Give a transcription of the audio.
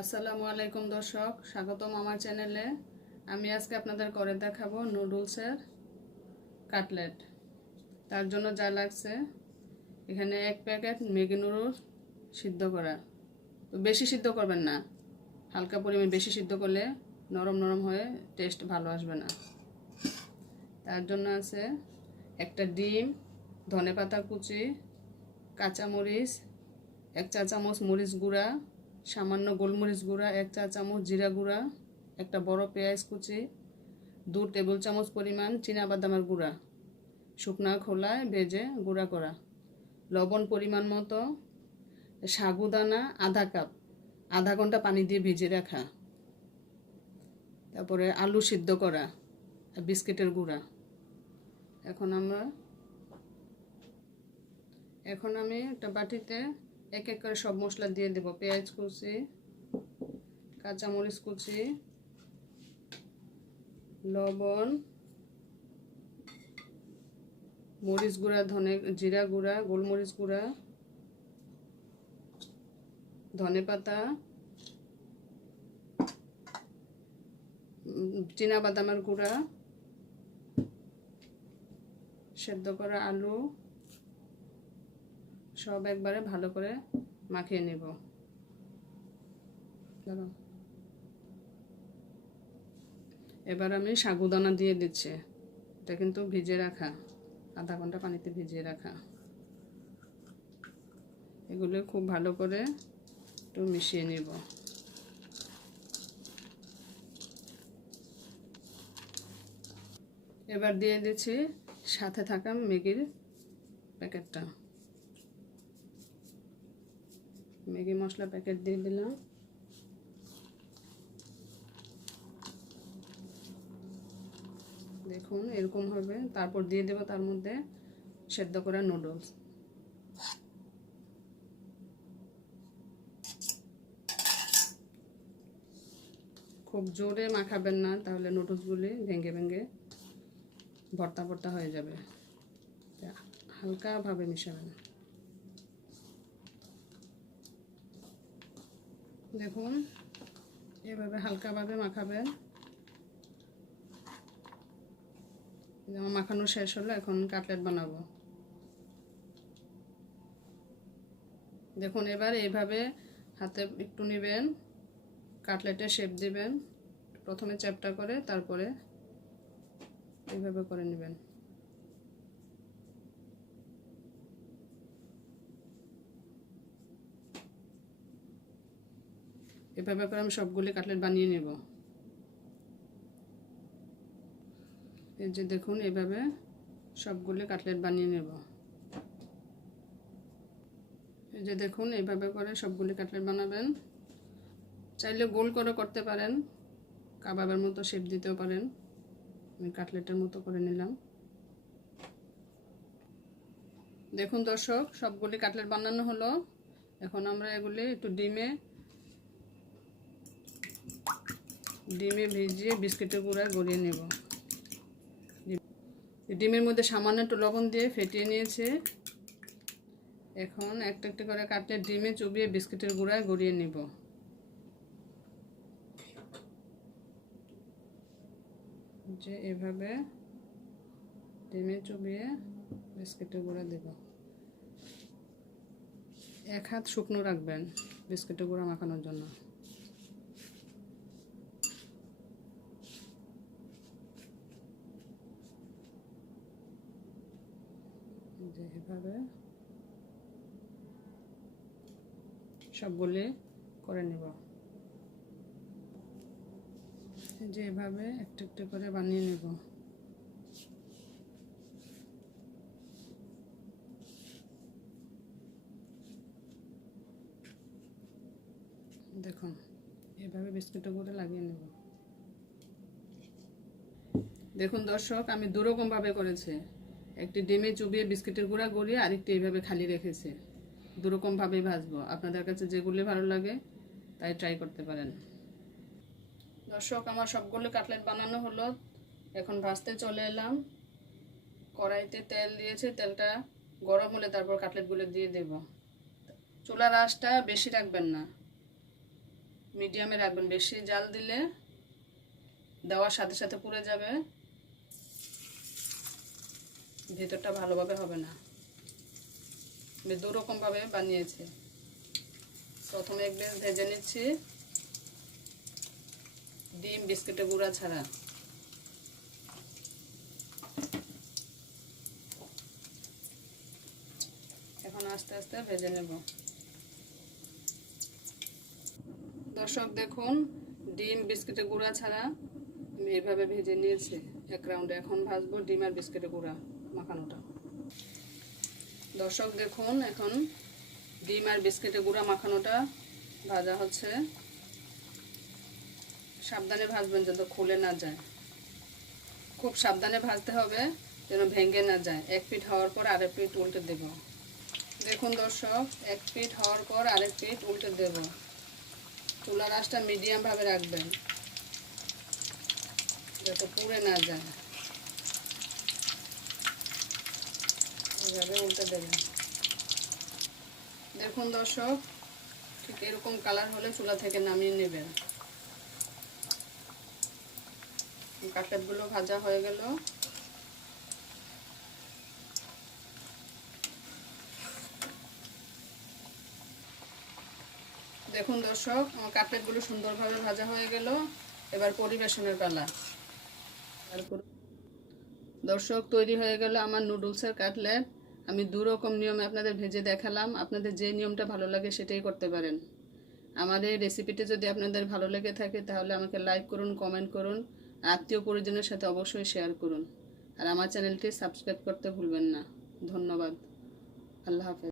আসসালামু আলাইকুম দর্শক, স্বাগতম আমার চ্যানেলে। আমি আজকে আপনাদের করে দেখাবো নুডলসের কাটলেট। তার জন্য যা লাগছে, এখানে এক প্যাকেট ম্যাগি নুডলস সিদ্ধ করা। তো বেশি সিদ্ধ করবেন না। হালকা পরিমাণ বেশি সিদ্ধ করলে নরম নরম হয়ে টেস্ট ভালো আসবে না। তার জন্য আছে একটা ডিম, ধনেপাতা কুচি, কাঁচামরিচ, এক চা চামচ মরিচ গুঁড়া সামান্য গোলমরিচ গুঁড়া, এক চা চামচ জিরা গুঁড়া, একটা বড় পেঁয়াজ কুচি, দু টেবিল চামচ পরিমাণ বাদামের গুঁড়া, শুকনা খোলায় ভেজে গুঁড়া করা, লবণ পরিমাণ মতো, সাগুদানা আধা কাপ, আধা ঘণ্টা পানি দিয়ে ভিজে রাখা, তারপরে আলু সিদ্ধ করা, বিস্কিটের গুঁড়া। এখন আমরা, এখন আমি একটা বাটিতে এক এক করে সব মশলা দিয়ে দেব। পেঁয়াজ কুচি, কাঁচামরিচ কুচি, লবণ, মরিচ গুঁড়া, ধনে, জিরা গুঁড়া, গোলমরিচ গুঁড়া, ধনে পাতা চীনা বাদামের গুঁড়া, সেদ্ধ করা আলু সব একবারে ভালো করে মাখিয়ে নেব। এবার আমি সাগুদানা দিয়ে দিচ্ছি। এটা কিন্তু ভিজে রাখা। আধা ঘণ্টা পানিতে ভিজিয়ে রাখা। এগুলো খুব ভালো করে একটু মিশিয়ে নেব। এবার দিয়ে দিচ্ছি সাথে থাকা ম্যাগির প্যাকেটটা। ম্যাগি মশলা প্যাকেট দিয়ে দিলাম। দেখুন, এরকম হবে। তারপর দিয়ে দেবো তার মধ্যে সেদ্ধ করা নুডলস খুব জোরে মাখাবেন না, তাহলে নুডলসগুলি ভেঙে ভেঙে ভর্তা ভর্তা হয়ে যাবে। হালকাভাবে মিশাবেন। দেখুন, এভাবে হালকাভাবে মাখাবেন। যেমন মাখানো শেষ হলো, এখন কাটলেট বানাবো। দেখুন, এবার এইভাবে হাতে একটু নেবেন, কাটলেটের শেপ দিবেন, প্রথমে চ্যাপটা করে, তারপরে এইভাবে করে নেবেন। এভাবে করে আমি সবগুলি কাটলেট বানিয়ে নেব। এই যে দেখুন, এভাবে সবগুলি কাটলেট বানিয়ে নেব। এই যে দেখুন এইভাবে করে সবগুলি কাটলেট বানাবেন। চাইলে গোল করে করতে পারেন। কাবাবের মতো শেপ দিতেও পারেন। আমি কাটলেটের মতো করে নিলাম। দেখুন দর্শক, সবগুলি কাটলেট বানানো হলো। এখন আমরা এগুলি একটু ডিমে ডিমে ভিজিয়ে বিস্কিটের গুঁড়ায় গড়িয়ে নেব। ডিমের মধ্যে সামান্য একটু লবণ দিয়ে ফেটিয়ে নিয়েছে। এখন একটা একটা করে কাটলে ডিমে চুবিয়ে বিস্কিটের গুঁড়ায় গড়িয়ে নেব। যে এভাবে ডিমে চুবিয়ে বিস্কিটের গুঁড়া দেব। এক হাত শুকনো রাখবেন বিস্কিটের গুঁড়া মাখানোর জন্য। যে এভাবে সবগুলি করে নেব। যে এভাবে একটু একটু করে বানিয়ে নেব। দেখুন, এভাবে বিস্কুটটা করে লাগিয়ে নেব। দেখুন দর্শক, আমি দুরকমভাবে করেছি। একটি ডিমে চুবিয়ে বিস্কিটের গুঁড়া গড়িয়ে আরেকটি এইভাবে খালি রেখেছে। দুরকমভাবেই ভাজবো। আপনাদের কাছে যেগুলি ভালো লাগে, তাই ট্রাই করতে পারেন। দর্শক, আমার সবগুলো কাটলেট বানানো হলো। এখন ভাজতে চলে এলাম। কড়াইতে তেল দিয়েছে, তেলটা গরম হলে তারপর কাটলেটগুলো দিয়ে দেব। চুলার আঁচটা বেশি রাখবেন না। মিডিয়ামে রাখবেন। বেশি জাল দিলে দেওয়ার সাথে সাথে পুড়ে যাবে। ভেতরটা ভালোভাবে হবে না। আমি দু রকমভাবে বানিয়েছি। প্রথমে এক বেশ ভেজে নিচ্ছি। ডিম বিস্কুটে গুঁড়া ছাড়া। এখন আস্তে আস্তে ভেজে নেব। দর্শক দেখুন, ডিম বিস্কুটে গুঁড়া ছাড়া আমি এইভাবে ভেজে নিয়েছি। এক রাউন্ডে এখন ভাজবো ডিম আর বিস্কুটে গুঁড়া। মাখানোটা। দর্শক দেখুন, এখন ডিম আর বিস্কিটে গুঁড়া মাখানোটা ভাজা হচ্ছে। সাবধানে ভাজবেন যাতে খুলে না যায়। খুব সাবধানে ভাজতে হবে যেন ভেঙে না যায়। এক পিঠ হওয়ার পর আরেক পিঠ উল্টে দেব। দেখুন দর্শক, এক পিঠ হওয়ার পর আরেক পিঠ উল্টে দেব। চুলার আঁচটা মিডিয়ামভাবে রাখবেন, যাতে পুড়ে না যায়। এভাবে উল্টে দেবেন। দেখুন দর্শক, ঠিক এরকম কালার হলে চুলা থেকে নামিয়ে নেবেন। ভাজা হয়ে গেল। দেখুন দর্শক, আমার সুন্দরভাবে ভাজা হয়ে গেল। এবার পরিবেশনের পালা। দর্শক, তৈরি হয়ে গেল আমার নুডলসের কাটলেট। আমি দু রকম নিয়মে আপনাদের ভেজে দেখালাম। আপনাদের যে নিয়মটা ভালো লাগে সেটাই করতে পারেন। আমার এই রেসিপিটি যদি আপনাদের ভালো লেগে থাকে, তাহলে আমাকে লাইক করুন কমেন্ট করুন, আত্মীয় পরিজনের সাথে অবশ্যই শেয়ার করুন। আর আমার চ্যানেলটি সাবস্ক্রাইব করতে ভুলবেন না। ধন্যবাদ। আল্লাহ হাফেজ।